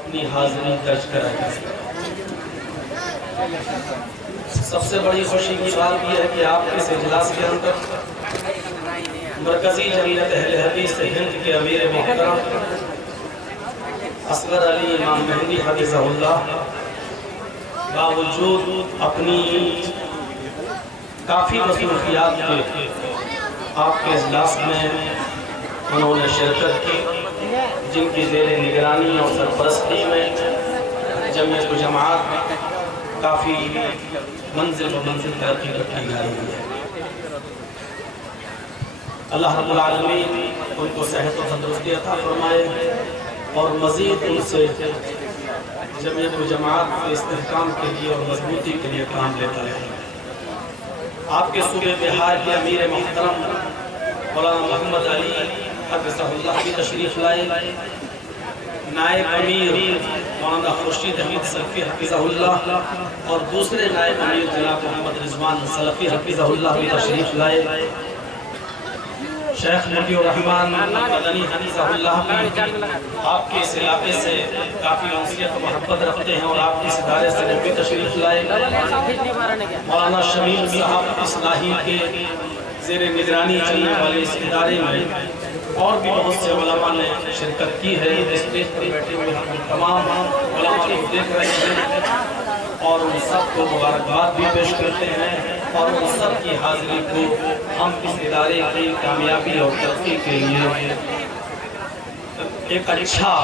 अपनी हाजिरी दर्ज कराई। सबसे बड़ी खुशी की बात यह है कि आपके इस इजलास के अंदर मरकजी जमीयत अहले हदीस हिंद के अमीर मोहतरम असगर अली इमाम मेहंदी हफिज़हुल्लाह बावजूद अपनी काफ़ी मसरूफियात के आपके इजलास में उन्होंने शिरकत की, जिनकी ज़ेर निगरानी और सरपरस्ती में जमीयत जमात काफ़ी मंजिल व मंजिल तरक्की करती जा रही है। अल्लाह रब्बुल आलमीन उनको सेहत व तंदुरुस्ती अता फरमाए और मज़ीद उनसे जमीयत जमात के इस्तेहकाम के लिए और मजबूती के लिए काम लेता है। आपके सूबे बिहार के अमीर मोहतरम मौलाना मोहम्मद अली हफिज़हुल्लाह की तशरीफ़ लाए, नायब अमीर मौलाना खुर्शीद अहमद सलफ़ी हफिज़हुल्लाह और दूसरे नायब अमीर जनाब मोहम्मद रिजवान सलफ़ी हफिज़हुल्लाह की तशरीफ़ लाए। शेख मुतीउर रहमान मदनी हफिज़हुल्लाह भी आपके इस इलाके से काफ़ी अंसियत और मोहब्बत रखते हैं और आपके इस इदारे से भी तशरीफ़ लाए। मौलाना शमीम साहब इस्लाही के ज़ेर निगरानी चलने वाले इस इदारे में और भी बहुत से उलमा ने शिरकत की है। स्टेज पर बैठे हुए हम तमाम उलमा को देख रहे हैं और उन सबको मुबारकबाद भी पेश करते हैं और उन सब की हाजिरी को हम इस इदारे की कामयाबी और तरक्की के लिए एक अच्छा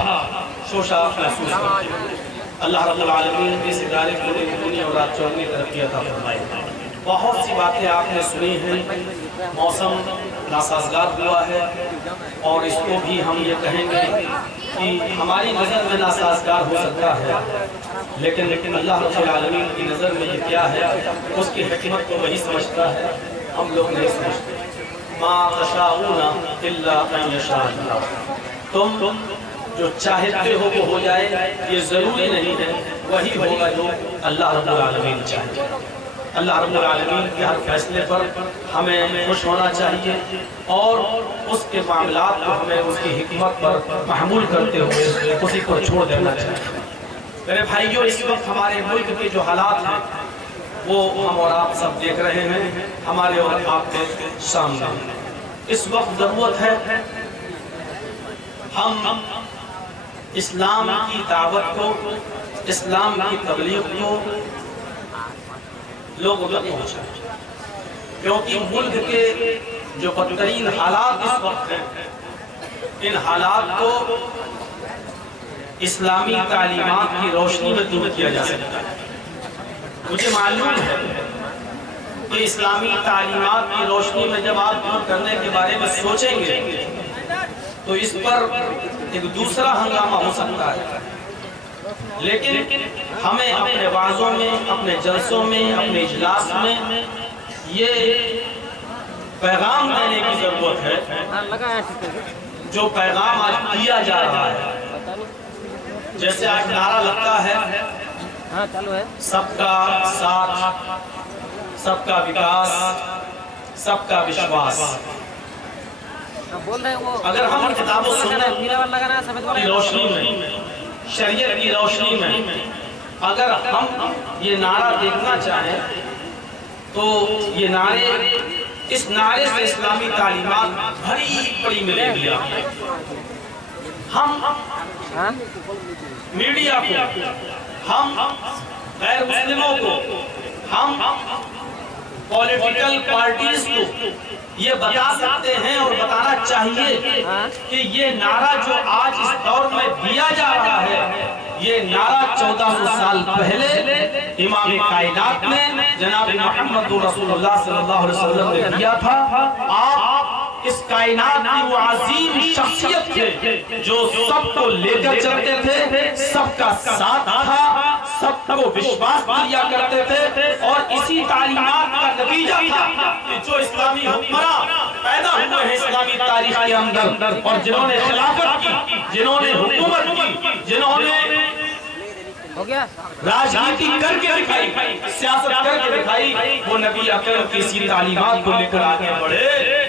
शोशा महसूस करते हैं। अल्लाह रब्बुल आलमीन इस इदारे को दुनिया और रात चौगनी तरक्की अता फरमाए। बहुत सी बातें आपने सुनी हैं, मौसम नासाजगार हुआ है और इसको भी हम ये कहेंगे कि हमारी नज़र में नासाजगार हो सकता है, लेकिन अल्लाह रब्बुल आलमीन की नज़र में ये क्या है, उसकी हिकमत को वही समझता है, हम लोग नहीं समझते। मा तशाऊना इल्ला अन यशा अल्लाह, तुम जो चाहते हो वो हो जाए, ये ज़रूरी नहीं है वही होगा जो अल्लाह रब्बुल आलमीन चाहे। अल्लाह रब्बुल आलमीन के हर फैसले पर हमें खुश होना चाहिए और उसके मामलात को हमें उसकी हिकमत पर महमूल करते हुए उसी को छोड़ देना चाहिए। मेरे भाइयों, इस वक्त हमारे मुल्क के जो हालात हैं वो हम और आप सब देख रहे हैं, हमारे और आपके सामने। इस वक्त ज़रूरत है हम इस्लाम की दावत को, इस्लाम की तबलीग को लोगों तक पहुँचाएं, क्योंकि मुल्क के जो बदतरीन हालात इस वक्त हैं, इन हालात को इस्लामी तालीमात की रोशनी में दूर किया जा सकता है। मुझे मालूम है कि इस्लामी तालीमात की रोशनी में जब आप दूर करने के बारे में सोचेंगे तो इस पर एक दूसरा हंगामा हो सकता है, लेकिन हमें अपने वाज़ों में, अपने जलसों में, अपने इजलास में ये पैगाम देने की ज़रूरत है जो पैगाम आज दिया जा रहा है। जैसे आज नारा लगता है सबका साथ, सबका विकास, सबका विश्वास। अगर हम किताबों सुन्नत की रोशनी में, शरीयत की रोशनी में अगर हम ये नारा देखना चाहें तो ये नारे, इस नारे से इस्लामी तालीमात भरी पड़ी मिलेगी। हम मीडिया को, हम गैर मुस्लिमों को, हम पॉलिटिकल पार्टीज को ये बता सकते हैं और बताना चाहिए कि ये नारा जो आज इस दौर में दिया जा रहा है, ये नारा 1400 साल पहले इमाम कायनात ने, जनाब मोहम्मद रसूलुल्लाह सल्लल्लाहु अलैहि वसल्लम ने दिया था। आप इस कायनात की वो अजीम शख्सियत थे जो सबको लेकर चलते थे, सबका साथ था, सबको विश्वास दिया करते थे और इसी तालीमात का नतीजा था कि जो इस्लामी हुक्मरान पैदा हुए हैं इस्लामी तारीख के अंदर और जिन्होंने खिलाफत की, जिन्होंने हुकूमत की, जिन्होंने राजनीति करके दिखाई, सियासत करके दिखाई, वो नबी अकरम की इसी तालीमात को लेकर आगे बढ़े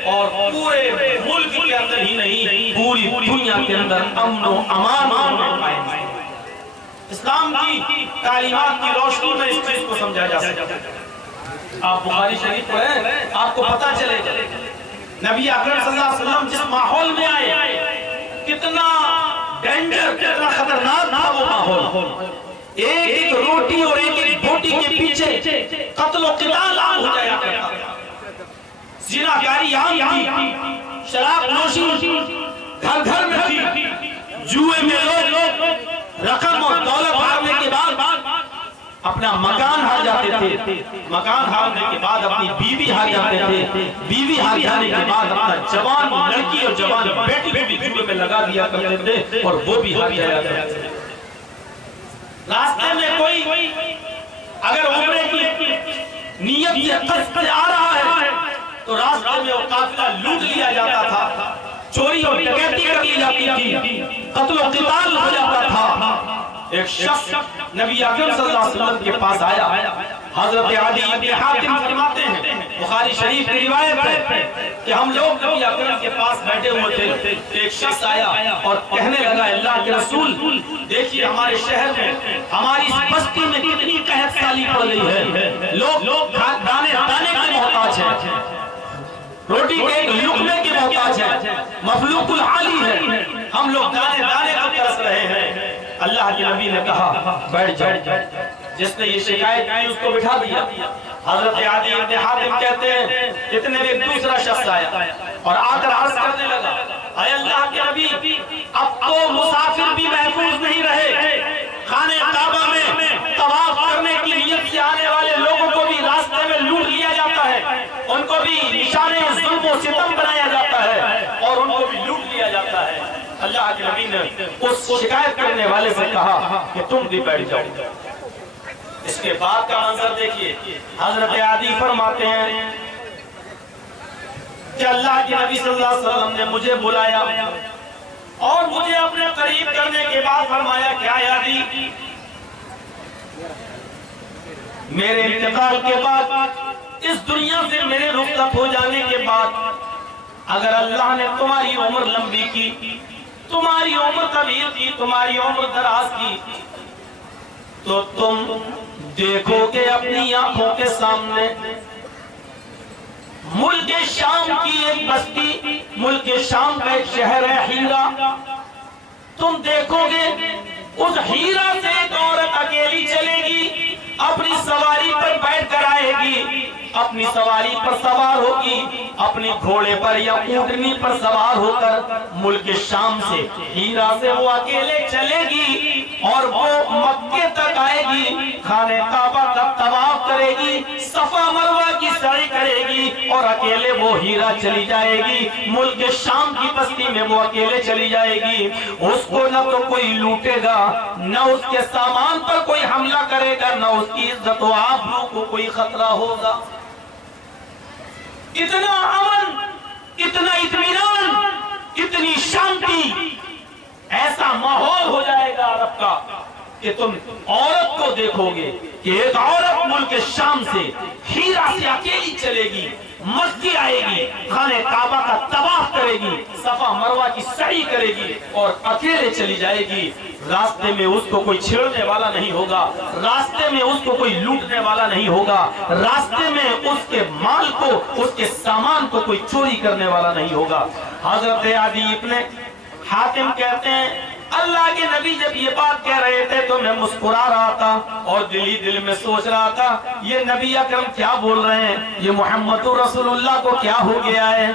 और पूरे मुल्क के अंदर ही नहीं पूरी दुनिया के अंदर अमन और अमान कायम। इस्लाम की तालीमात की रोशनी में इस चीज को समझा जा सकता है। आप बुखारी शरीफ पढ़ें, आपको पता चलेगा नबी अकरम सल्लल्लाहु अलैहि वसल्लम जिस माहौल में आए, कितना डेंजर, कितना खतरनाक था वो माहौल। एक एक रोटी और एक एक बोटी के पीछे कत्ल क़िताल आम हो जाया करता था। ज़िनाकारी आम थी, शराब नोशी घर घर में थी, जुए में लोग रकम और दौलत हारने के बाद अपना मकान हार जाते थे, मकान हारने के बाद अपनी बीवी हार जाते थे, बीवी हार जाने के बाद अपना जवान लड़की और जवान बेटी भी जुए में लगा दिया करते थे और वो भी हार जाया करते थे। रास्ते में कोई अगर उम्रे की नियत से कस्ब आ रहा है तो रास्ते में वो काफिला लूट लिया जाता था, चोरी और डकैती कर ली जाती थी, कत्ल और क़िताल हो जाता था। एक शख्स नबी अकरम सल्लल्लाहु अलैहि वसल्लम के पास आया। हजरत आदी इब्न हातिम फरमाते हैं, बुखारी शरीफ की रिवायत है कि हम लोग नबी अकरम के पास बैठे हुए थे, एक शख्स आया और कहने लगा, अल्लाह के रसूल देखिए हमारे शहर में, हमारी इस बस्ती में कितनी कहत साली पड़ गई है, लोग दाने दाने के मोहताज हैं, रोटी के लुकमे के मोहताज है, मफलूकुल आली है, हम लोग दाने दाने को तरस रहे हैं। अल्लाह के नबी ने कहा बैठ जाओ। जिसने ये शिकायत की उसको बिठा दिया। हजरत आदी इब्न हातिम कहते हैं इतने में दूसरा शख्स आया और आकर अर्ज करने लगा, अय अल्लाह के नबी अब तो मुसाफिर भी महफूज नहीं रहे, खाने काबा में तवाफ करने की नियत से आने वाले लोगों को भी रास्ते में लूट लिया जाता है, उनको भी निशाने जुल्म और सितम बनाया जाता है और उनको भी लूट लिया जाता है। अल्लाह के नबी ने उस शिकायत करने वाले से कहा कि तुम भी बैठ जाओ। इसके बाद का मंजर देखिए, हजरत आदी फरमाते हैं कि अल्लाह के नबी सल्लल्लाहु अलैहि वसल्लम ने मुझे बुलाया और मुझे अपने करीब करने के बाद फरमाया, क्या आदी मेरे इंतकाल के बाद, इस दुनिया से मेरे रुखसत हो जाने के बाद, अगर अल्लाह ने तुम्हारी उम्र लंबी की, तुम्हारी उम्र तवील की, तुम्हारी उम्र दराज की, तो तुम देखोगे अपनी आंखों के सामने मुल्क शाम की एक बस्ती, मुल्क शाम का एक शहर है हीरा, तुम देखोगे उस हीरा से एक औरत अकेली चलेगी, अपनी सवारी पर बैठ कर आएगी, अपनी सवारी पर सवार होगी, अपने घोड़े पर या ऊंटनी पर सवार होकर मुल्क शाम से, हीरा से वो अकेले चलेगी और वो मक्के तक आएगी, खाने काबा का तवाफ करेगी, सफा मरवा की सई करेगी और अकेले वो हीरा चली जाएगी, मुल्क शाम की बस्ती में वो अकेले चली जाएगी। उसको न तो कोई लूटेगा, न उसके सामान पर कोई हमला करेगा, न उसकी इज्जत व आबरू को कोई खतरा होगा। इतना अमन, इतना इत्मीनान, इतनी शांति, ऐसा माहौल हो जाएगा अरब का कि तुम औरत को देखोगे कि एक औरत मुल्क शाम से हीरा से अकेली चलेगी, मस्ती आएगी, खाने काबा का तवाफ करेगी, सफा मरवा की सही करेगी और अकेले चली जाएगी। रास्ते में उसको कोई छेड़ने वाला नहीं होगा, रास्ते में उसको कोई लूटने वाला नहीं होगा, रास्ते में उसके माल को, उसके सामान को कोई चोरी करने वाला नहीं होगा। हजरत आदी इब्न हातिम कहते हैं अल्लाह के नबी जब ये बात कह रहे थे तो मैं मुस्कुरा रहा था और दिल ही दिल में सोच रहा था ये नबी अकरम क्या बोल रहे हैं, ये मोहम्मद रसूलुल्लाह को क्या हो गया है।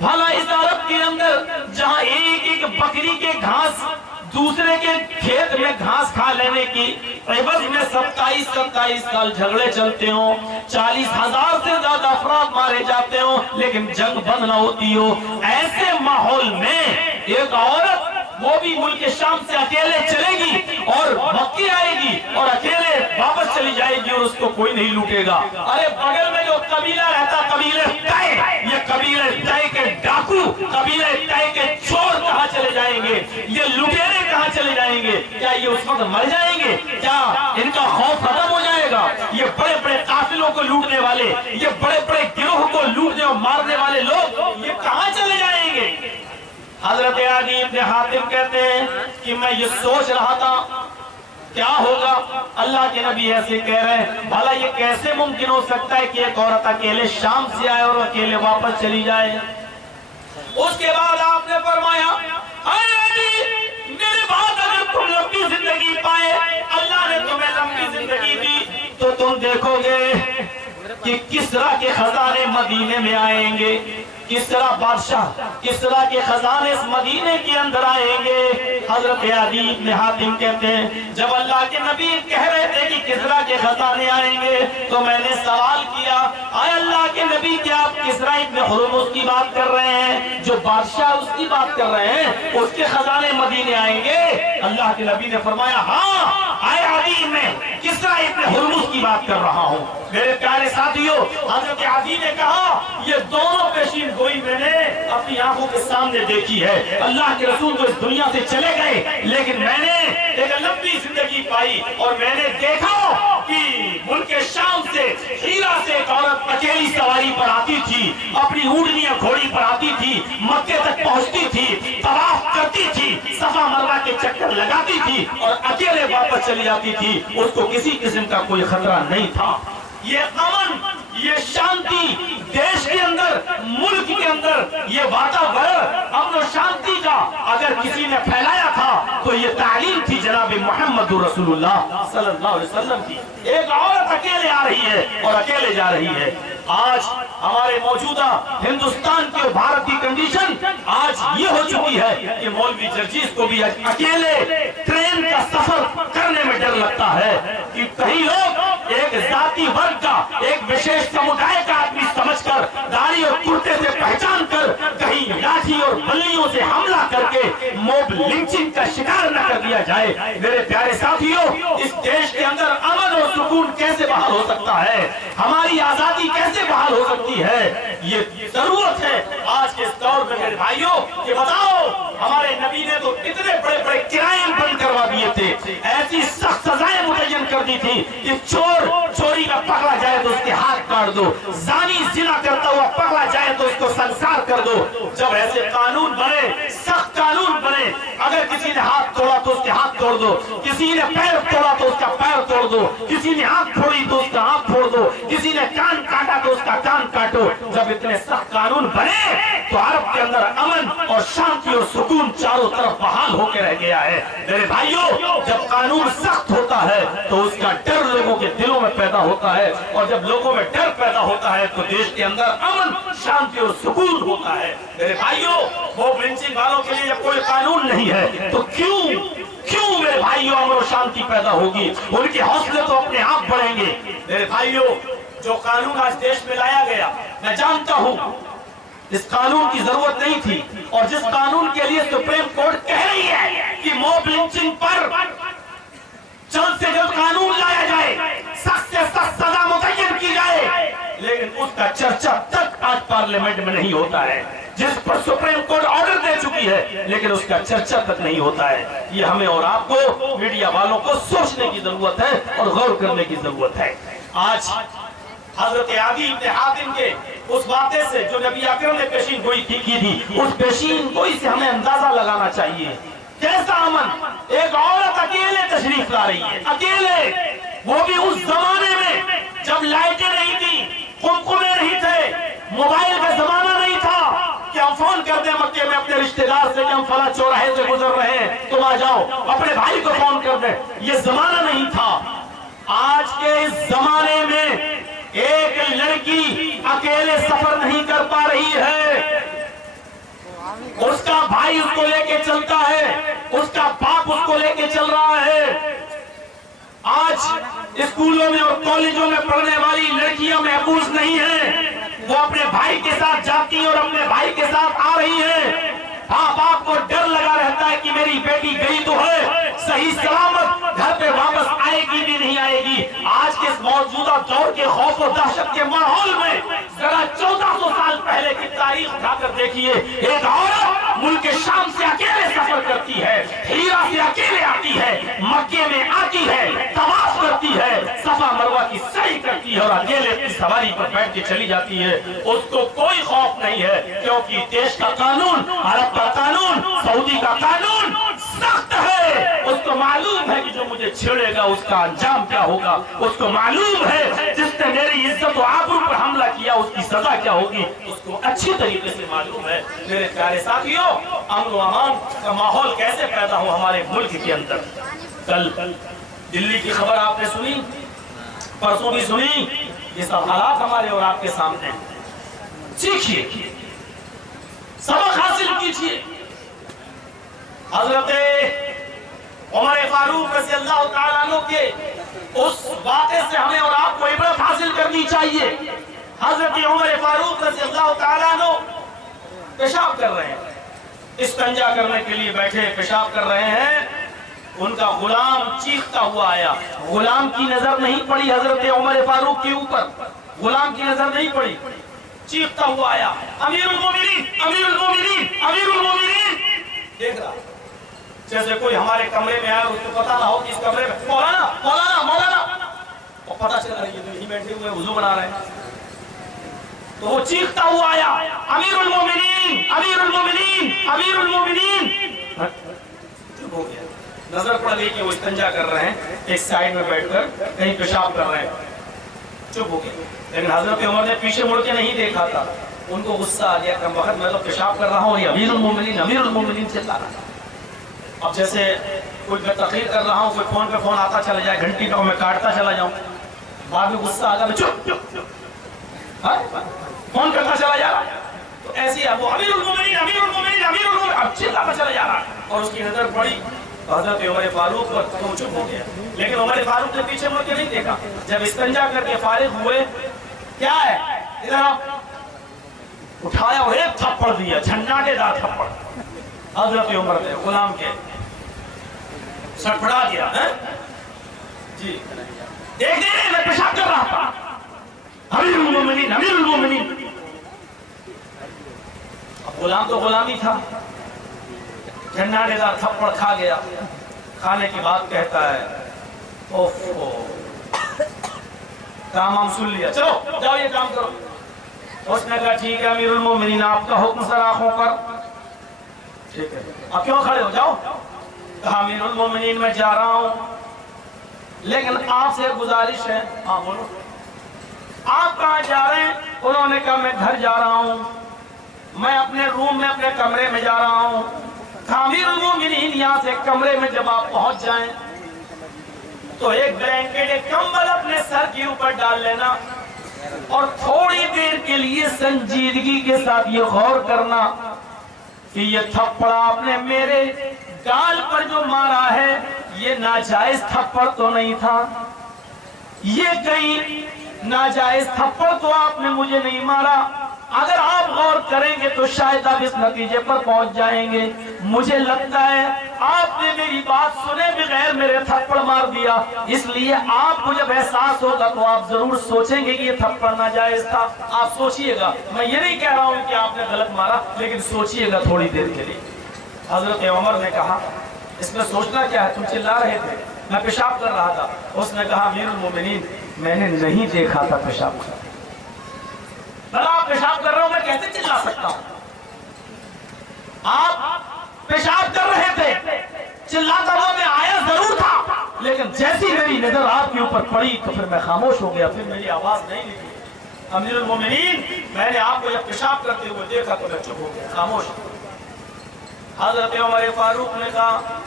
भला इस अरब के अंदर जहाँ एक एक बकरी के घास दूसरे के खेत में घास खा लेने की एवज में 27 साल झगड़े चलते हो, 40,000 से ज्यादा अफराद मारे जाते हो, लेकिन जंग बंद न होती हो, ऐसे माहौल में एक औरत वो भी मुल्क शाम से अकेले चलेगी और मक्की आएगी और अकेले वापस चली जाएगी और उसको कोई नहीं लूटेगा। अरे बगल में जो कबीला रहता, कबीले तय, ये कबीले तय के डाकू, कबीले तय के चोर कहाँ चले जाएंगे, ये लुटेरे कहाँ चले जाएंगे? क्या ये उस वक्त मर जाएंगे? क्या इनका खौफ खत्म हो जाएगा? ये बड़े बड़े काफिलों को लूटने वाले, ये बड़े बड़े गिरोह को लूटने और मारने वाले लोग ये कहाँ चले जाएंगे? हजरत आदी इब्न हातिम कहते हैं कि मैं ये सोच रहा था क्या होगा? अल्लाह के नबी ऐसे कह रहे हैं, भला ये कैसे मुमकिन हो सकता है कि एक औरत अकेले शाम से आए और अकेले वापस चली जाए? उसके बाद आपने फरमाया, मेरे बाद अगर तुम लंबी जिंदगी पाए, अल्लाह ने तुम्हें लंबी जिंदगी दी, तो तुम देखोगे कि किसरा के खजाने मदीने में आएंगे, किसरा बादशाह, किसरा के खजाने इस मदीने के अंदर आएंगे। हजरत अदी इब्न हातिम कहते हैं, जब अल्लाह के नबी कह रहे थे कि किसरा के खजाने आएंगे, तो मैंने सवाल किया, आए अल्लाह के नबी, क्या आप किसरा इब्न हुरमुज की बात कर रहे हैं? जो बादशाह उसकी बात कर रहे हैं, उसके खजाने मदीने आएंगे? अल्लाह के नबी ने फरमाया, हाँ, आए अदी, मैं किसरा इब्न हुरमुज की बात कर रहा हूँ। मेरे प्यारे साथियों, हजरत अदी ने कहा, ये दोनों पेशीन गोई मैंने अपनी आंखों के सामने देखी है। अल्लाह के रसूल तो इस दुनिया से चले गए, लेकिन मैंने एक लंबी जिंदगी पाई और मैंने देखा कि मुल्क शाम से, हीरा से एक औरत अकेली सवारी पर आती थी, अपनी ऊँटनियां घोड़ी पर आती थी, मक्के तक पहुंचती थी, तवाफ करती थी, सफा मरवा के चक्कर लगाती थी और अकेले वापस चली जाती थी। उसको किसी किस्म का कोई खतरा नहीं था। ये अमन, ये शांति देश के अंदर, मुल्क के अंदर, ये वातावरण अमन और शांति का अगर किसी ने फैलाया था तो ये तालीम थी जनाब मोहम्मद रसूलुल्लाह सल्लल्लाहु अलैहि वसल्लम की। एक औरत अकेले आ रही है और अकेले जा रही है। आज हमारे मौजूदा हिंदुस्तान की और भारत की कंडीशन आज ये हो चुकी है कि मौलवी जर्जीस को भी अकेले ट्रेन का सफर करने में डर लगता है कि कहीं लोग एक जाति वर्ग का, एक विशेष समुदाय का आदमी समझकर, दाढ़ी और कुर्ते से पहचान कर कहीं लाठी और बल्लियों से हमला करके मॉब लिंचिंग का शिकार न कर दिया जाए। मेरे प्यारे साथियों, इस देश के अंदर अमन और सुकून कैसे बहाल हो सकता है? हमारी आजादी कैसे बहाल हो सकती है? ये जरूरत है आज के इस दौर में मेरे भाइयों कि बताओ, हमारे नबी ने तो इतने बड़े बड़े किराए बंद करवा दिए थे, ऐसी सख्त सजाएं मुतय्यन कर दी थी कि चोर चोरी का पकड़ा जाए तो उसके हाथ काट दो, जानी जिना करता हुआ पकड़ा जाए तो उसको संसार कर दो। जब ऐसे कानून बने, सख्त कानून बने, अगर किसी ने हाथ तोड़ा तो उसके हाथ तोड़ दो, किसी ने पैर तोड़ा तो उसका पैर तोड़ दो, किसी ने आंख फोड़ी तो उसका आंख फोड़ दो, किसी ने कान काटा तो उसका कान काटो। जब इतने सख्त कानून बने तो अरब के अंदर अमन और शांति और सुकून चारों तरफ बहाल होकर रह गया है। मेरे भाइयों, जब कानून सख्त होता है तो उसका डर लोगों के दिलों में पैदा होता है, और जब लोगों में डर पैदा होता है तो देश के अंदर अमन, शांति और सुकून होता है। मेरे भाइयों, वो लिंचिंग वालों के लिए जब कोई कानून नहीं है तो क्यों मेरे भाइयों अमन और शांति पैदा होगी? उनके हौसले तो अपने आप बढ़ेंगे। मेरे भाइयों, जो कानून आज देश में लाया गया, मैं जानता हूं इस कानून की जरूरत नहीं थी, और जिस कानून के लिए सुप्रीम कोर्ट कह रही है कि मॉब लिंचिंग पर जल्द से जल्द कानून लाया जाए, सख्त से सख्त सजा मुतय्यन की जाए, लेकिन उसका चर्चा तक आज पार्लियामेंट में नहीं होता है। जिस पर सुप्रीम कोर्ट ऑर्डर दे चुकी है, लेकिन उसका चर्चा तक नहीं होता है। ये हमें और आपको, मीडिया वालों को सोचने की जरूरत है और गौर करने की जरूरत है। आज हजरत अदी इब्न हातिम के उस बातें से जो नबी अकरम ने पेशीन गोई की थी, उस पेशीन गोई से हमें अंदाजा लगाना चाहिए कैसा अमन। एक औरत अकेले तशरीफ ला रही है, अकेले, वो भी उस जमाने में जब लाइटें नहीं थी, कुमकुमे नहीं थे, मोबाइल का जमाना नहीं था कि हम फोन कर दें मक्के में अपने रिश्तेदार से कि हम फला चौराहे से गुजर रहे हैं, तुम आ जाओ, अपने भाई को फोन कर दें, ये जमाना नहीं था। आज के इस जमाने में एक लड़की अकेले सफर नहीं कर पा रही है, उसका भाई उसको लेके चलता है, उसका बाप उसको लेके चल रहा है। आज स्कूलों में और कॉलेजों में पढ़ने वाली लड़कियां महफूज नहीं हैं, वो अपने भाई के साथ जाती हैं और अपने भाई के साथ आ रही हैं। हाँ, बाप को डर लगा रहता है कि मेरी बेटी गई तो है, सही सलामत घर पे वापस आएगी भी नहीं आएगी। आज के इस मौजूदा दौर के खौफ और दहशत के माहौल में जरा 1400 साल पहले की तारीख उठाकर देखिए। एक औरत मुल्क शाम से अकेले सफर करती है, हीरा से अकेले आती है, मक्के में आती है, तवाफ करती है, सफा मरवा की सही करती है और अकेले अपनी सवारी पर बैठ के चली जाती है। उसको कोई खौफ नहीं है, क्योंकि देश का कानून, अरब का कानून, सऊदी का कानून सख्त है। उसको मालूम है कि जो जो मुझे छेड़ेगा उसका अंजाम क्या होगा उसको मालूम है। जिसने मेरी इज्जत और आबरू पर हमला किया उसकी सजा क्या होगी उसको अच्छी तरीके से मालूम है। मेरे प्यारे साथियों, अमन और अमान का माहौल कैसे पैदा हो हमारे मुल्क के अंदर। कल दिल्ली की खबर आपने सुनी, परसों भी सुनी। ये सब हालात हमारे और आपके सामने। सीखिए, सबक हासिल कीजिए। हजरत उमर फारूक रज़ी अल्लाह ताला अन्हु के उस वाक़े से हमें और आपको इबरत हासिल करनी चाहिए। हजरत उमर फारूक रज़ी अल्लाह ताला अन्हु पेशाब कर रहे हैं, इस्तिंजा करने के लिए बैठे पेशाब कर रहे हैं। उनका गुलाम चीखता हुआ आया। गुलाम की नजर नहीं पड़ी हजरत उमर फारूक के ऊपर, गुलाम की नजर नहीं पड़ी। चीखता हुआ आया, अमीरुल मोमिनीन, अमीरुल मोमिनीन, अमीरुल मोमिनीन। देख रहा जैसे कोई हमारे कमरे में आया, उसको पता ना हो कि इस कमरे में मौलाना मौलाना मौलाना, और पता चला ये तो यही बैठे हुए वुजू बना रहे हैं। तो वो चीखता हुआ आया, अमीरुल मोमिनीन, अमीरुल मोमिनीन, अमीरुल मोमिनीन। चुप हो गया। नजर पड़ गई कि वो इस्तिंजा कर रहे हैं, एक साइड में बैठकर कहीं पेशाब कर रहे हैं। चुप हो गए। लेकिन हजरत उमर ने पीछे मुड़ के नहीं देखा था। उनको गुस्सा आ गया, कम वक्त मैं तो पेशाब कर रहा हूँ, ये अमीरुल मोमिनीन, अमीरुल मोमिनीन चिल्ला रहा। अब जैसे कोई मैं तकरीर कर रहा हूँ, कोई फोन पे फोन आता चला जाए, घंटी का मैं काटता चला जाऊँ, बाद में गुस्सा आ गया, चुप चुप चुप, फोन करता चला जा रहा। तो ऐसे ही वो अमीरुल मोमिनीन, अमीरुल मोमिनीन, अमीरुल मोमिनीन, अब चिल्लाता चला जा रहा। और उसकी नजर पड़ी हजरत उमर फारूक पर, तो चुप हो गया। लेकिन उमर फारूक ने पीछे मुड़ के नहीं देखा। जब इस्तिंजा करके फारिग हुए, क्या है इधर उठाया और एक थप्पड़ दिया, झन्नाटेदार थप्पड़। हजरत उमर ने गुलाम के सड़फड़ा दिया है? जी देख दे, मैं पेशाब कर रहा था। अमीरुल मोमिनीन, अमीरुल मोमिनीन। अब गुलाम तो गुलाम ही था, झन्नाटेदार थप्पड़ खा गया। खाने की बात कहता है, ओफो काम हम सुन लिया, चलो जाओ ये काम करो। उसने कहा ठीक है अमीरुल मोमिनीन, आपका हुक्म सर आंखों पर। ठीक है, अब क्यों खड़े हो, जाओ। कहा अमीरुल मोमिनीन मैं जा रहा हूँ, लेकिन आपसे गुजारिश है। हाँ बोलो, आप कहाँ जा रहे हैं? उन्होंने कहा मैं घर जा रहा हूँ, मैं अपने रूम में अपने कमरे में जा रहा हूँ। अमीरुल मोमिनीन यहाँ से कमरे में जब आप पहुंच जाएं तो एक ब्लैंकेट, एक कंबल अपने सर के ऊपर डाल लेना और थोड़ी देर के लिए संजीदगी के साथ ये गौर करना कि ये थप्पड़ आपने मेरे गाल पर जो मारा है ये नाजायज थप्पड़ तो नहीं था, ये कहीं नाजायज थप्पड़ तो आपने मुझे नहीं मारा। अगर आप गौर करेंगे तो शायद आप इस नतीजे पर पहुंच जाएंगे। मुझे लगता है आपने मेरी बात सुने बगैर मेरे थप्पड़ मार दिया, इसलिए आपको जब एहसास होगा तो आप जरूर सोचेंगे कि ये थप्पड़ नाजायज था। आप सोचिएगा, मैं ये नहीं कह रहा हूं कि आपने गलत मारा, लेकिन सोचिएगा थोड़ी देर के लिए। हजरत उमर ने कहा इसमें सोचना क्या है, तुम चिल्ला रहे थे, मैं पेशाब कर रहा था। उसने कहा अमीरुल मोमिनीन मैंने नहीं देखा था पेशाब कर, भला आप पेशाब कर रहे हो, मैं कैसे चिल्ला सकता हूं? आप पेशाब कर रहे थे, चिल्लाता हुआ मैं आया जरूर था, लेकिन जैसी मेरी नजर आपके ऊपर पड़ी तो फिर मैं खामोश हो गया, फिर मेरी आवाज नहीं निकली। अमीरुल मोमिनीन मैंने आपको जब पेशाब करते हुए देखा तो मैं चुप हो गया, खामोश। हजरत उमर फारूक ने कहा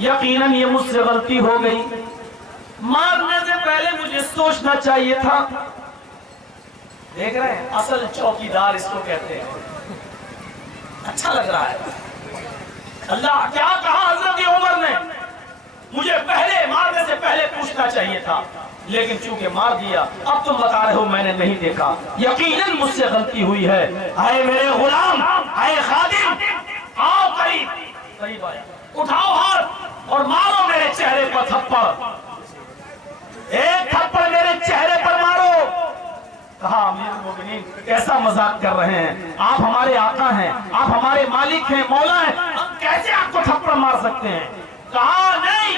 यकीनन ये मुझसे गलती हो गई, मारने से पहले मुझे सोचना चाहिए था। देख रहे हैं, असल चौकीदार इसको कहते हैं। अच्छा लग रहा है। अल्लाह क्या कहा हजरत उमर ने, मुझे पहले मारने से पहले पूछना चाहिए था, लेकिन चूंकि मार दिया, अब तुम बता रहे हो मैंने नहीं देखा, यकीनन मुझसे गलती हुई है। आए मेरे गुलाम, आए खादिम, आओ करीब, करीब आया, उठाओ हाथ और मारो मेरे चेहरे पर थप्पड़, एक थप्पड़ मेरे चेहरे पर मारो। कहा अमीरुल मोमिनीन कैसा मजाक कर रहे हैं, आप हमारे आका हैं, आप हमारे मालिक हैं, मौला हैं, हम कैसे आपको थप्पड़ मार सकते हैं? कहा नहीं,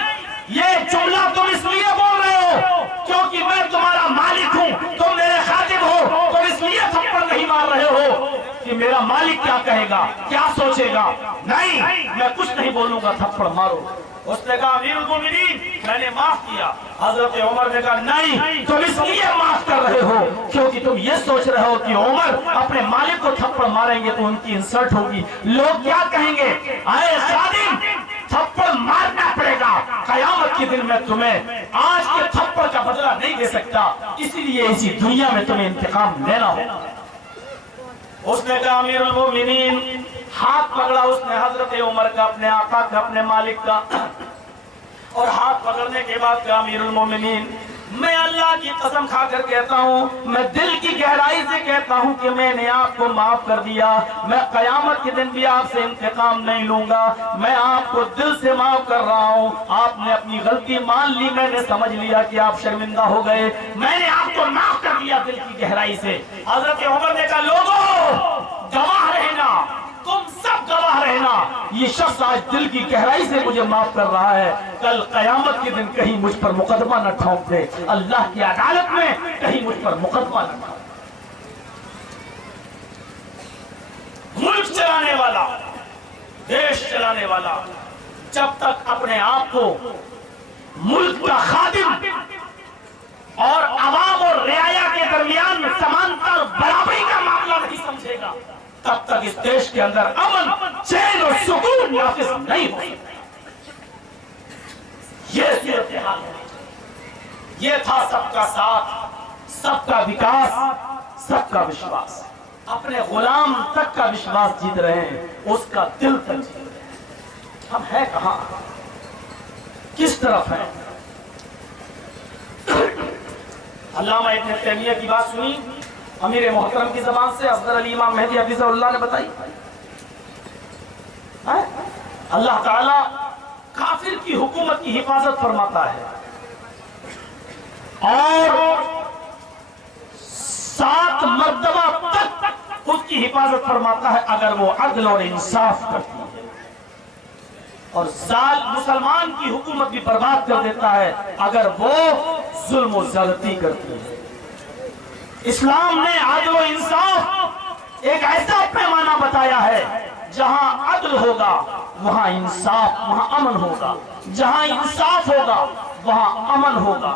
ये जुमला तुम इसलिए बोल रहे हो क्योंकि मैं तुम्हारा मालिक हूँ, तुम मेरे खादिम हो, तुम इसलिए थप्पड़ नहीं मार रहे हो कि मेरा मालिक क्या कहेगा, क्या सोचेगा। नहीं, मैं कुछ नहीं बोलूंगा, थप्पड़ मारो। उसने कहा अमीरुल मोमिनीन मैंने माफ किया। हजरत उमर ने कहा नहीं, तुम इसलिए माफ कर रहे हो क्योंकि तुम ये सोच रहे हो कि उमर अपने मालिक को थप्पड़ मारेंगे तो उनकी इंसल्ट होगी, लोग क्या कहेंगे, अरे जालिम थप्पड़ मारना पड़ेगा, कयामत के दिन में तुम्हें आज के थप्पड़ का बदला नहीं दे सकता, इसलिए इसी दुनिया में तुम्हें इंतकाम लेना होगा। उसने कहा अमीरुल मोमिनीन, हाथ पकड़ा उसने हजरत उमर का, अपने आका का, अपने मालिक का, और हाथ पकड़ने के बाद कहा अमीरुल मोमिनीन मैं अल्लाह की कसम खाकर कहता हूँ, मैं दिल की गहराई से कहता हूँ कि मैंने आपको माफ कर दिया, मैं कयामत के दिन भी आपसे इंतकाम नहीं लूंगा, मैं आपको दिल से माफ कर रहा हूँ, आपने अपनी गलती मान ली, मैंने समझ लिया कि आप शर्मिंदा हो गए, मैंने आपको माफ कर दिया दिल की गहराई से। हजरत उमर ने कहा लोगों गवाह रहना, तुम सब गवाह रहना, ये शख्स आज दिल की गहराई से मुझे माफ कर रहा है, कल कयामत के दिन कहीं मुझ पर मुकदमा न ठोंक दे, अल्लाह की अदालत में कहीं मुझ पर मुकदमा न ठोंक। मुल्क चलाने वाला, देश चलाने वाला जब तक अपने आप को मुल्क का खादिम और अवाम और रियाया के दरमियान समानता और बराबरी का मामला नहीं समझेगा, तब तक इस देश के अंदर अमन, चैन और सुकून नाफिज नहीं हो सकता। ये हाल है, ये था सबका साथ, सबका विकास, सबका विश्वास, अपने गुलाम तक का विश्वास जीत रहे हैं, उसका दिल तक जीत रहे हैं। हम है कहां, किस तरफ है? अल्लामा इब्न तैमिया की बात सुनी अमीर मोहतरम की जबान से, अफजल अली इमाम मेहदी हफिज़हुल्लाह ने बताई। अल्लाह ताला काफिर की हुकूमत की हिफाजत फरमाता है और 7 मर्तबा तक उसकी हिफाजत फरमाता है अगर वो अदल और इंसाफ करती है, और मुसलमान की हुकूमत भी बर्बाद कर देता है अगर वो जुल्म और ज़्यादती करती है। इस्लाम ने अदल और इंसाफ एक ऐसा पैमाना बताया है, जहां अदल होगा वहां इंसाफ, वहां अमन होगा, जहां इंसाफ होगा वहां अमन होगा।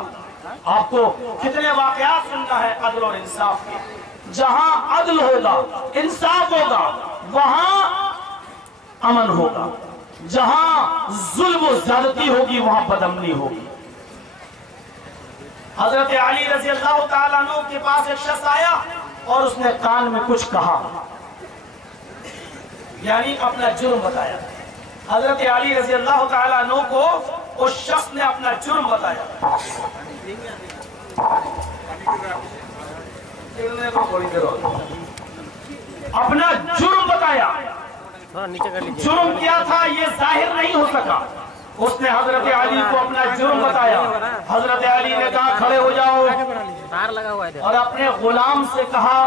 आपको कितने वाकयात सुनना है अदल और इंसाफ के, जहां अदल होगा, इंसाफ होगा वहां अमन होगा, जहां जुल्म और ज़्यादती होगी वहां बदअमनी होगी। हजरत अली रज़ी अल्लाह ताला अन्हु के पास एक शख्स आया और उसने कान में कुछ कहा, यानी अपना जुर्म बताया। हजरत अली रज़ी अल्लाह ताला अन्हु को उस शख्स ने अपना जुर्म बताया। अपना जुर्म बताया, जुर्म क्या था ये जाहिर नहीं हो सका। उसने हजरत अली को अपना जुर्म बताया। हजरत अली ने कहा खड़े हो जाओ, और अपने गुलाम से कहा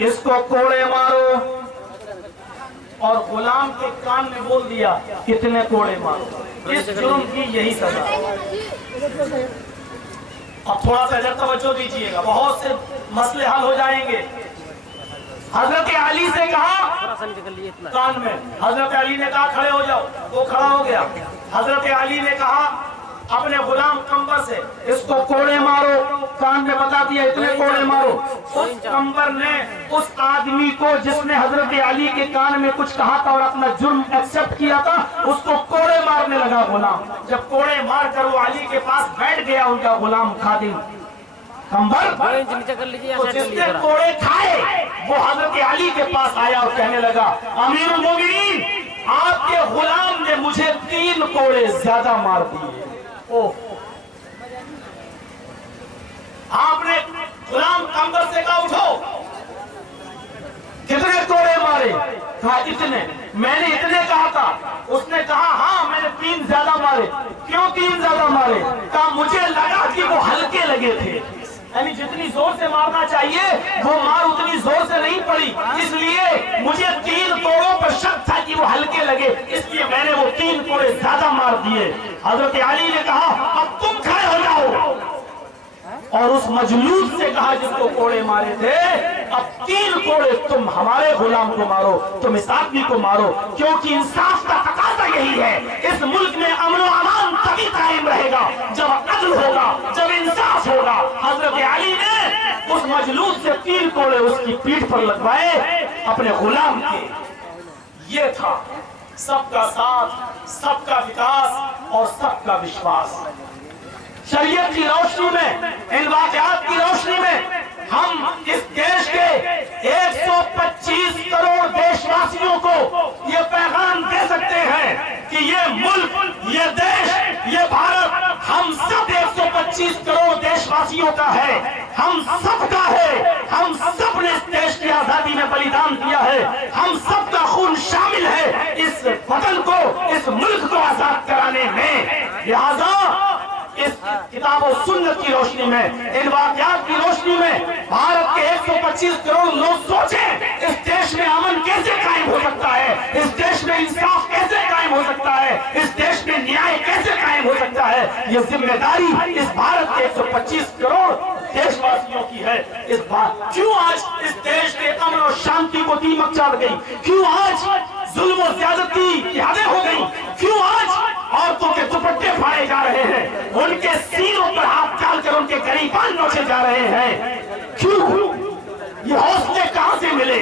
इसको कोड़े मारो, और गुलाम के कान में बोल दिया कितने कोड़े मारो, इस जुर्म की यही सजा। अब थोड़ा सा इधर तवज्जो दीजिएगा, बहुत से मसले हल हो जाएंगे। हजरत अली से कहा कान में, हजरत अली ने कहा खड़े हो जाओ, वो खड़ा हो गया। हजरत अली ने कहा अपने गुलाम कंबर से इसको कोड़े मारो, कान में बता दिया इतने कोड़े मारो। उस कंबर ने उस आदमी को जिसने हजरत अली के कान में कुछ कहा था और अपना जुर्म एक्सेप्ट किया था, उसको कोड़े मारने लगा गुलाम। जब कोड़े मार कर वो अली के पास बैठ गया, उनका गुलाम खादिम कंबर, तो जिसने कोड़े खाए वो हजरत अली के पास आया और कहने लगा अमीरुल मोमिनीन, आपके गुलाम ने मुझे 3 कोड़े ज्यादा मार दिए। ओह, आपने गुलाम कंबर से कहा उठो, कितने कोड़े मारे? कहा इतने। मैंने इतने कहा था। उसने कहा हाँ मैंने 3 ज्यादा मारे। क्यों 3 ज्यादा मारे? कहा मुझे लगा कि वो हल्के लगे थे, यानी जितनी जोर से मारना चाहिए वो मार उतनी जोर से नहीं पड़ी, इसलिए मुझे 3 कोड़ों पर शक था कि वो हल्के लगे, इसलिए मैंने वो 3 कोड़े ज्यादा मार दिए। हजरत अली ने कहा अब तुम खड़े हो जाओ, और उस मजलूस से कहा जिसको कोड़े मारे थे अब 3 कोड़े तुम हमारे गुलाम को मारो, तुम इस आदमी को मारो, क्योंकि इंसाफ का तकाजा यही है, इस मुल्क में अमन और अमान तभी कायम रहेगा जब अदल होगा, जब इंसाफ होगा। हजरत अली ने उस मजलूस से 3 कोड़े उसकी पीठ पर लगवाए अपने गुलाम के। ये था सबका साथ, सबका विकास और सबका विश्वास। शरीयत की रोशनी में, इन वाक़यात की रोशनी में हम इस देश के 125 करोड़ देशवासियों को ये पैगाम दे सकते हैं कि ये मुल्क, ये देश, ये भारत हम सब 125 करोड़ देशवासियों का है, हम सब का है। हम सब ने इस देश की आजादी में बलिदान दिया है, हम सब का खून शामिल है इस वतन को, इस मुल्क को आजाद कराने में। लिहाजा इस किताब और सुन्नत की रोशनी में, इन वाक़यात की रोशनी में भारत के 125 करोड़ लोग सोचें इस देश में अमन कैसे कायम हो सकता है, इस देश में इंसाफ कैसे कायम हो सकता है, इस देश में न्याय कैसे कायम हो सकता है। ये जिम्मेदारी इस भारत के 125 करोड़ देशवासियों की है। इस बात क्यों आज इस देश के अमन और शांति को दीमक चढ़ गई, क्यों आज जुल्म और ज्यादती की हदें हो गई, क्यों आज औरतों के दुपट्टे फाड़े जा रहे हैं, उनके सीनों पर हाथ डालकर उनके गरीबान नोचे जा रहे हैं, क्यों? ये हौसले कहां से मिले,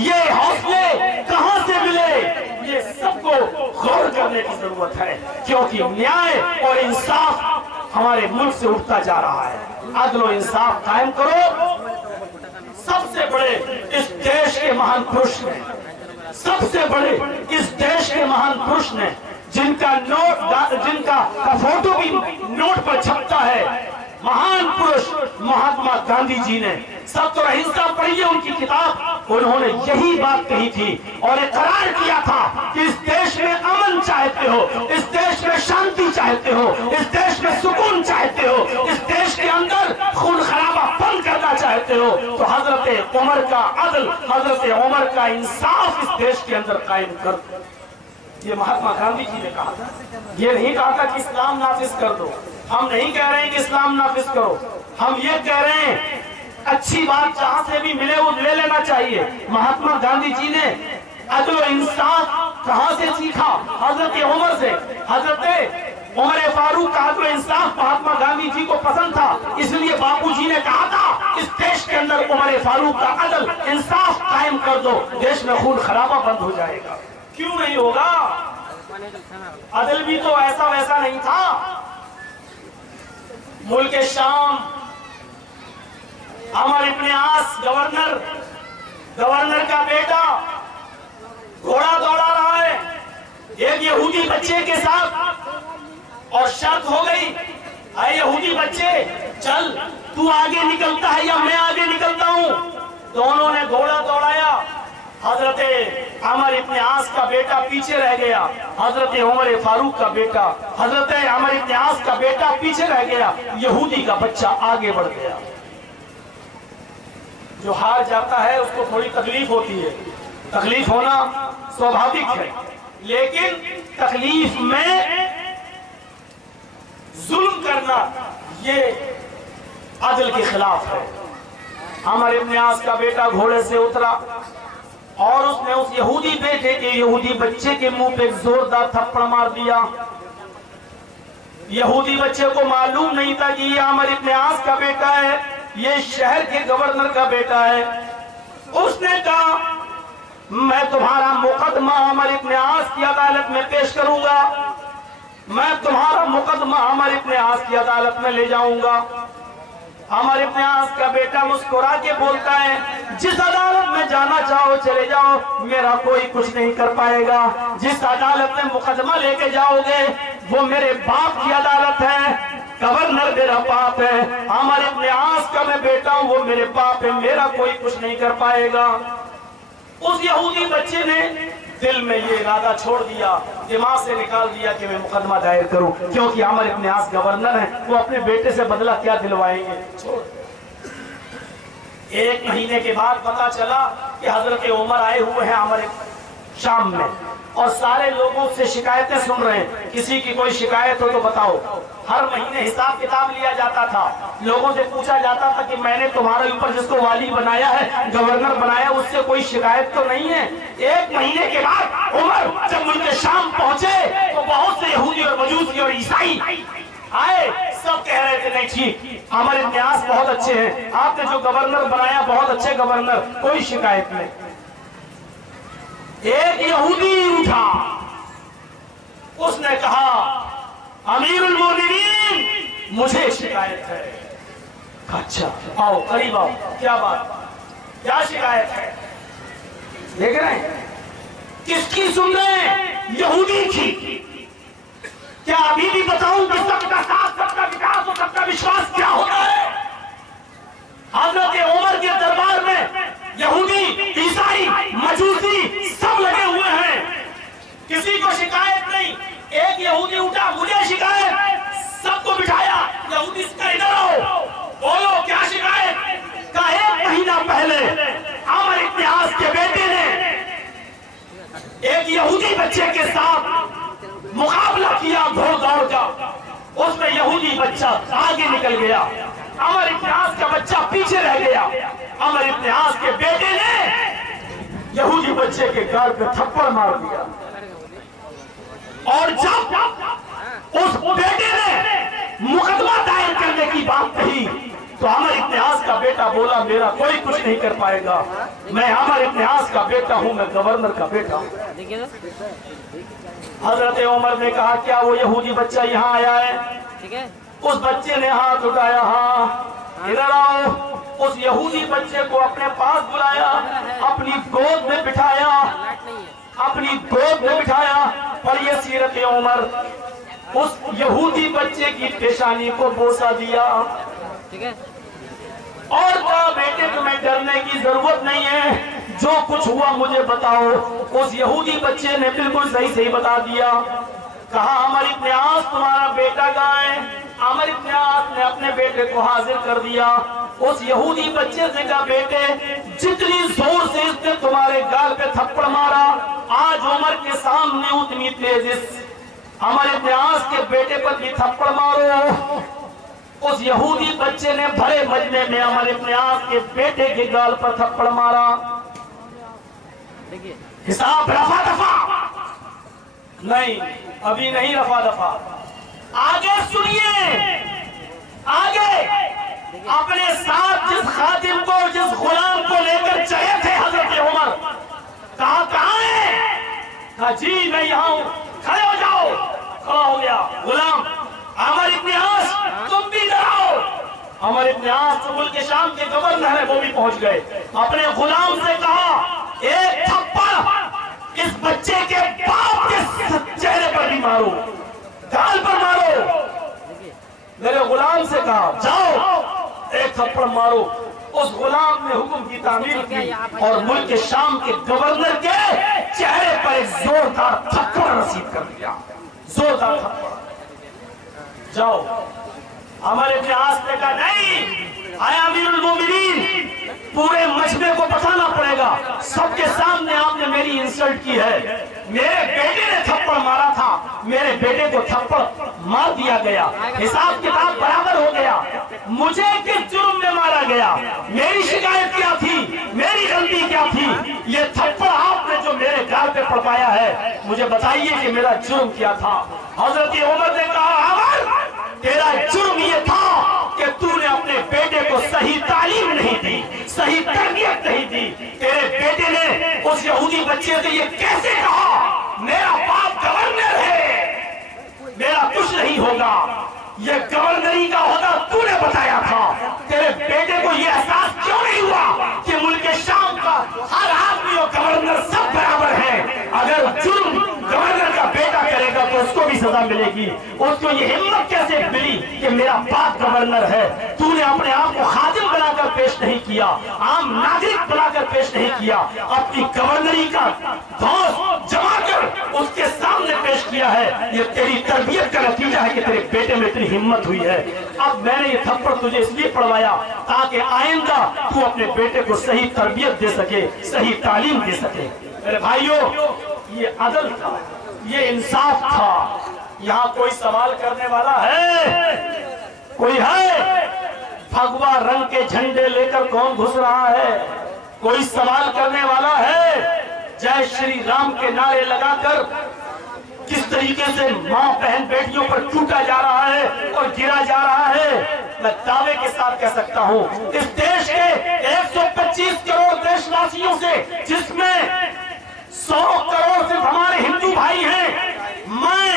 ये हौसले कहां से मिले, ये सबको गौर करने की जरूरत है। क्योंकि न्याय और इंसाफ हमारे मुल्क से उठता जा रहा है। अदल और इंसाफ कायम करो। सबसे बड़े इस देश के महान पुरुष ने, सबसे बड़े इस देश के महान पुरुष ने, जिनका फोटो भी नोट पर छपता है, महान पुरुष महात्मा गांधी जी ने सत्य और अहिंसा पढ़ी है उनकी किताब। उन्होंने यही बात कही थी और इकरार किया था कि इस देश में अमन चाहते हो, इस देश में शांति चाहते हो, इस देश में सुकून चाहते हो, इस देश के अंदर खून खराबा बंद करना चाहते हो, तो हजरत उमर का अदल, हजरत उमर का इंसाफ इस देश के अंदर कायम कर। ये महात्मा गांधी जी ने कहा था। ये नहीं कहा था कि इस्लाम नाफिज कर दो। हम नहीं कह रहे हैं कि इस्लाम नाफिज करो, हम ये कह रहे हैं अच्छी बात जहां से भी मिले वो ले लेना चाहिए। महात्मा गांधी जी ने अदल और इंसाफ कहां से सीखा? हजरत उमर से। हजरत उमर फारूक का अदल और इंसाफ महात्मा गांधी जी को पसंद था, इसलिए बापूजी ने कहा था इस देश के अंदर उमर फारूक का अदल इंसाफ कायम कर दो, देश में खून खराबा बंद हो जाएगा। क्यों नहीं होगा? अदल भी तो ऐसा वैसा नहीं था। मुल्क शाम अमर इब्न आस गवर्नर का बेटा घोड़ा दौड़ा रहा है एक यहूदी बच्चे के साथ, और शर्त हो गई, अरे यहूदी बच्चे चल, तू आगे निकलता है या मैं आगे निकलता हूं। दोनों ने घोड़ा दौड़ाया। हजरत अमर इब्न आस का बेटा पीछे रह गया, हजरत उमर फारूक का बेटा, हजरत अमर इब्न आस का बेटा पीछे रह गया, यहूदी का बच्चा आगे बढ़ गया। जो हार जाता है उसको थोड़ी तकलीफ होती है, तकलीफ होना स्वाभाविक है, लेकिन तकलीफ में जुल्म करना ये अदल के खिलाफ है। अमर इब्न आस का बेटा घोड़े से उतरा और उसने उस यहूदी बेटे के, यहूदी बच्चे के मुंह पे एक जोरदार थप्पड़ मार दिया। यहूदी बच्चे को मालूम नहीं था कि ये अमर इब्न आस का बेटा है, ये शहर के गवर्नर का बेटा है। उसने कहा मैं तुम्हारा मुकदमा अमर इब्न आस की अदालत में पेश करूंगा, मैं तुम्हारा मुकदमा अमर इब्न आस की अदालत में ले जाऊंगा। अमर इब्न आस का बेटा मुस्कुरा के बोलता है जिस अदालत में जाना चाहो चले जाओ, मेरा कोई कुछ नहीं कर पाएगा। जिस अदालत में मुकदमा लेके जाओगे वो मेरे बाप की अदालत है, गवर्नर मेरा बाप है, अमर इब्न आस का मैं बेटा हूं, वो मेरे बाप है, मेरा कोई कुछ नहीं कर पाएगा। उस यहूदी बच्चे ने दिल में ये इरादा छोड़ दिया, दिमाग से निकाल दिया कि मैं मुकदमा दायर करूं, क्योंकि अमर इब्न आस गवर्नर है, वो अपने बेटे से बदला क्या दिलवाएंगे। छोड़। एक महीने के बाद पता चला कि हजरत उमर आए हुए हैं अमर शाम में। और सारे लोगों से शिकायतें सुन रहे हैं। किसी की कोई शिकायत हो तो बताओ। हर महीने हिसाब किताब लिया जाता था, लोगों से पूछा जाता था कि मैंने तुम्हारे ऊपर जिसको वाली बनाया है, गवर्नर बनाया, उससे कोई शिकायत तो नहीं है। एक महीने के बाद उमर जब मुल्क शाम पहुंचे तो बहुत से यहूदी और मजूसी और ईसाई आए, सब कह रहे थे नहीं ठीक, हमारे इतिहास बहुत अच्छे हैं, आपने जो गवर्नर बनाया बहुत अच्छे गवर्नर, कोई शिकायत नहीं। एक यहूदी उठा, उसने कहा अमीरुल मोमिनीन मुझे शिकायत है। अच्छा आओ करीब आओ, क्या बात, क्या शिकायत है? देख रहे हैं किसकी सुन रहे हैं? यहूदी की। क्या अभी भी बताऊं कि सबका साथ, सबका विकास और सबका विश्वास क्या होता है? हजरत उमर के दरबार में यहूदी, ईसाई, मजूसी सब लगे हुए हैं, किसी को शिकायत नहीं। एक यहूदी उठा, मुझे शिकायत, सबको बिठाया, यहूदी इधर आओ, बोलो क्या शिकायत? का एक महीना पहले हमारे इतिहास के बेटे ने एक यहूदी बच्चे के साथ मुकाबला किया घोड़दौड़ का, उसमें यहूदी बच्चा आगे निकल गया, अमर इतिहास का बच्चा पीछे रह गया। अमर इतिहास के बेटे ने यहूदी बच्चे के गाल पे थप्पड़ मार दिया, और जब उस बेटे ने मुकदमा दायर करने की बात कही तो अमर इतिहास का बेटा बोला मेरा कोई कुछ नहीं कर पाएगा, मैं अमर इतिहास का बेटा हूं, मैं गवर्नर का बेटा हूं। हजरत उमर ने कहा क्या वो यहूदी बच्चा यहाँ आया है? ठीक है। उस बच्चे ने हाथ उठाया, हाँ इधर आओ। उस यहूदी बच्चे को अपने पास बुलाया, अपनी गोद में बिठाया, अपनी गोद में बिठाया। पर ये सीरत उमर, उस यहूदी बच्चे की पेशानी को बोसा दिया, ठीक है, और कहा बेटे तुम्हें डरने की जरूरत नहीं है, जो कुछ हुआ मुझे बताओ। उस यहूदी बच्चे ने बिल्कुल सही सही बता दिया। कहा अमर इतिहास तुम्हारा बेटा कहाँ है? अमर इतिहास ने अपने बेटे को हाजिर कर दिया। उस यहूदी बच्चे से कहा बेटे जितनी जोर से इसने तुम्हारे गाल पे थप्पड़ मारा, आज उमर के सामने उतनी तेजी अमर इतिहास के बेटे पर भी थप्पड़ मारो। उस यहूदी बच्चे ने भरे मजमे में अमर इतिहास के बेटे के गाल पर थप्पड़ मारा। हिसाब रफा दफा नहीं, अभी नहीं रफा दफा, आगे सुनिए। आगे अपने साथ जिस खादिम को, जिस गुलाम को लेकर चले थे हजरत उमर, कहाँ है? कहा जी मैं यहाँ हूं, खड़े हो जाओ। खड़ा हो गया गुलाम, अमर इतिहास तुम भी इधर आओ। अमर इतिहास तो मुल्क शाम के गवर्नर है, वो भी पहुंच गए। अपने गुलाम से कहा एक थप्पड़ इस बच्चे के बाप के चेहरे पर भी मारो, गाल पर मारो। मेरे गुलाम से कहा जाओ एक थप्पड़ मारो। उस गुलाम ने हुक्म की तामीर की और मुल्क शाम के गवर्नर के चेहरे पर एक जोरदार थप्पड़ नसीब कर दिया, जोरदार थप्पड़। जाओ। हमारे इतिहास ने कहा नहीं, आया अमीरुल मोमिनीन, पूरे मजमे को बताना पड़ेगा, सबके सामने आपने मेरी इंसल्ट की है। मेरे बेटे ने थप्पड़ मारा था, मेरे बेटे को थप्पड़ मार दिया गया, हिसाब किताब बराबर हो गया। मुझे किस जुर्म में मारा गया? मेरी शिकायत क्या थी? मेरी गलती क्या थी? ये थप्पड़ आपने जो मेरे गाल पे पड़वाया है, मुझे बताइए कि मेरा जुर्म क्या था? हजरत उमर ने कहा अमर तेरा जुर्म ये था कि तूने अपने बेटे को सही तालीम नहीं दी, सही तरबियत नहीं दी। तेरे बेटे ने उस यहूदी बच्चे से ये कैसे कहा मेरा बाप गवर्नर है, मेरा कुछ नहीं होगा, ये गवर्नरी का होता तूने बताया था। तेरे बेटे को ये एहसास क्यों नहीं हुआ कि मुल्क शाम का हर आदमी और गवर्नर सब बराबर है? अगर जुर्म गवर्नर का बेटा करेगा तो उसको भी सजा मिलेगी। उसको ये हिम्मत कैसे मिली कि मेरा बाप गवर्नर है? तूने अपने आप को खादिम बनाकर पेश नहीं किया, आम नागरिक बनाकर पेश नहीं किया, अपनी गवर्नरी का दोस्त जमा कर उसके सामने पेश किया है। ये तेरी तरबियत का नतीजा है कि तेरे बेटे में इतनी हिम्मत हुई है। अब मैंने ये थप्पड़ तुझे इसलिए पढ़वाया ताकि आइंदा तू अपने बेटे को सही तरबियत दे सके, सही तालीम दे सके। मेरे भाइयों, ये अदल था, ये इंसाफ था। यहाँ कोई सवाल करने वाला है? कोई है? भगवा रंग के झंडे लेकर कौन घुस रहा है? कोई सवाल करने वाला है? जय श्री राम के नारे लगाकर किस तरीके से मां बहन बेटियों पर टूटा जा रहा है और गिरा जा रहा है। मैं दावे के साथ कह सकता हूं, इस देश के 125 करोड़ देशवासियों से, जिसमें 100 करोड़ सिर्फ हमारे हिंदू भाई हैं, मैं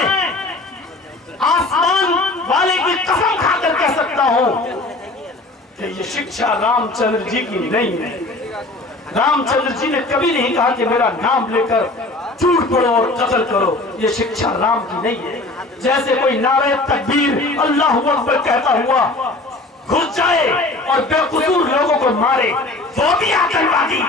आसमान वाले की कसम खाकर कह सकता हूं कि ये शिक्षा रामचंद्र जी की नहीं है। रामचंद्र जी ने कभी नहीं कहा कि मेरा नाम लेकर झूठ पढ़ो और कत्ल करो। ये शिक्षा राम की नहीं है। जैसे कोई नारे तकबीर अल्लाहू अकबर कहता हुआ घुस जाए और बेकसूर लोगों को मारे, वो भी आतंकवादी।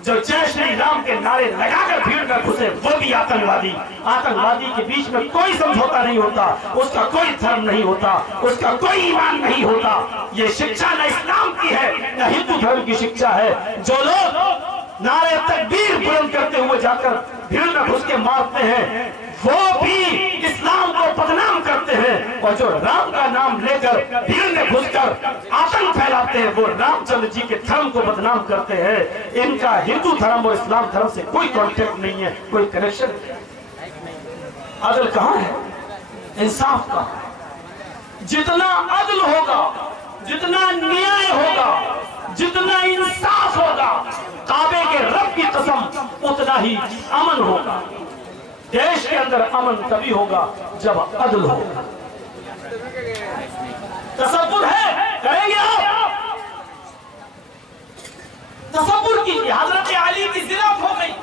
जो जय श्री राम के नारे लगाकर भीड़ में घुसे, वो भी आतंकवादी। आतंकवादी के बीच में कोई समझौता नहीं होता, उसका कोई धर्म नहीं होता, उसका कोई ईमान नहीं होता। ये शिक्षा न इस्लाम की है न हिंदू धर्म की शिक्षा है। जो लोग नारे तकबीर बुलंद करते हुए जाकर भीड़ में घुस के मारते हैं, वो भी इस्लाम को बदनाम करते हैं। और जो राम का नाम लेकर भीड़ में घुसकर आतंक फैलाते हैं, वो रामचंद्र जी के धर्म को बदनाम करते हैं। इनका हिंदू धर्म और इस्लाम धर्म से कोई कॉन्टेक्ट नहीं है, कोई कनेक्शन नहीं। अदल कहाँ है? इंसाफ का। जितना अदल होगा, जितना न्याय होगा, जितना इंसाफ होगा, काबे के रब की कसम उतना ही अमन होगा। देश के अंदर अमन तभी होगा जब अदल होगा। तसव्वुर है, करेंगे आप? तसव्वुर कीजिए, हजरत अली की जिरात हो गई।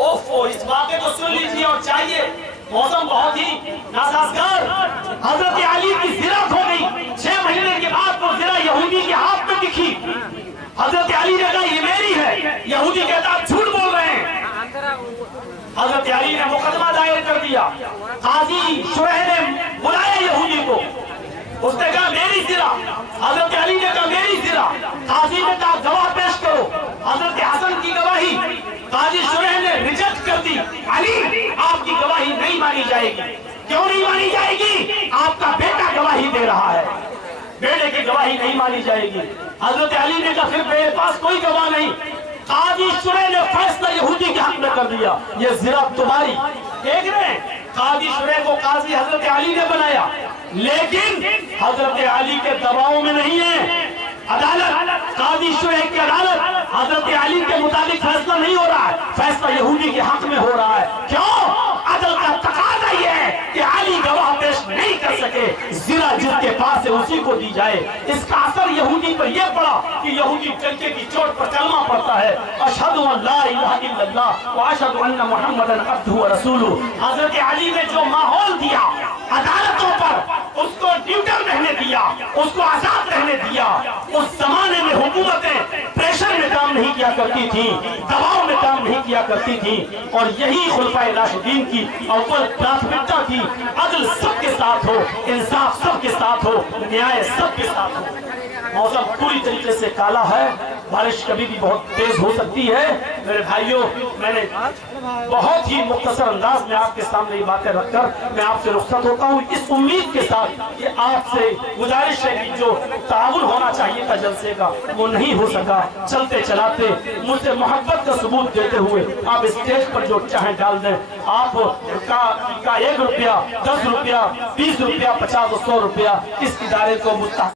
ओफो, इस बातें को सुन लीजिए और चाहिए। मौसम बहुत ही नासाजगार। हजरत अली की जिरात हो गई। 6 महीने के बाद वो जिरा यहूदी के हाथ में दिखी। हजरत अली ने कहा ये मेरी है। यहूदी कहता आप झूठ बोल रहे हैं। हजरत अली ने मुकदमा दायर कर दिया। काजी शुरैह ने बुलाया यहूदी को, उसने कहा मेरी जिरा। हजरत अली ने कहा मेरी जिरा। काजी ने कहा गवाह पेश करो। हजरत हसन की गवाही काजी शुरैह ने रिजेक्ट कर दी। अली आपकी गवाही नहीं मानी जाएगी। क्यों नहीं मानी जाएगी? आपका बेटा गवाही दे रहा है, बेटे की गवाही नहीं मानी जाएगी। हजरत अली ने कहा फिर मेरे पास कोई गवाह नहीं। काजी शुरैह ने फैसला यहूदी के हक में कर दिया, ये जिरा तुम्हारी। देख रहे हैं, काजी शुरैह को काजी हजरत अली ने बनाया, लेकिन हजरत अली के दबाव में नहीं है। अदालत, काजी शुरैह की अदालत हजरत अली के मुताबिक फैसला नहीं हो रहा है, फैसला यहूदी के हक में हो रहा है। क्यों? अदल का तकाजा ये है कि अली गवाह पेश नहीं कर सके, जिरा जिसके पास है उसी को दी जाए। इसका असर यहूदी पर यह पड़ा कि यहूदी टंके की चोट पर कलमा पड़ता है, अशहदु अल्ला इलाहा इल्लल्लाह व अशहदु अन्ना मुहम्मदन अब्दुहु व रसूलुहु। हजरत अली ने जो माहौल दिया अदालतों पर, उसको न्यूट्रल रहने दिया, उसको आजाद रहने दिया। उस जमाने में हुकूमतें प्रेशर में काम नहीं किया करती थी, दबाव में काम नहीं किया करती थी। और यही खुलफाए राशिदीन की अव्वल प्राथमिकता थी। अदल सबके साथ हो, इंसाफ सबके साथ हो, न्याय सबके साथ हो। मौसम पूरी तरीके से काला है, बारिश कभी भी बहुत तेज हो सकती है। मेरे भाइयों, मैंने बहुत ही मुख्तसर अंदाज में आपके सामने ये बातें रखकर मैं आपसे रुखसत होता हूँ, इस उम्मीद के साथ कि आपसे गुजारिश है कि जो ताउन होना चाहिए था जलसे का, वो नहीं हो सका। चलते चलाते मुझसे मोहब्बत का सबूत देते हुए आप स्टेज पर जो चाहे डाल दें। आप का 1 रुपया, 10 रुपया, 20 रुपया, 50 और 100 रुपया इस इदारे को मुस्तहक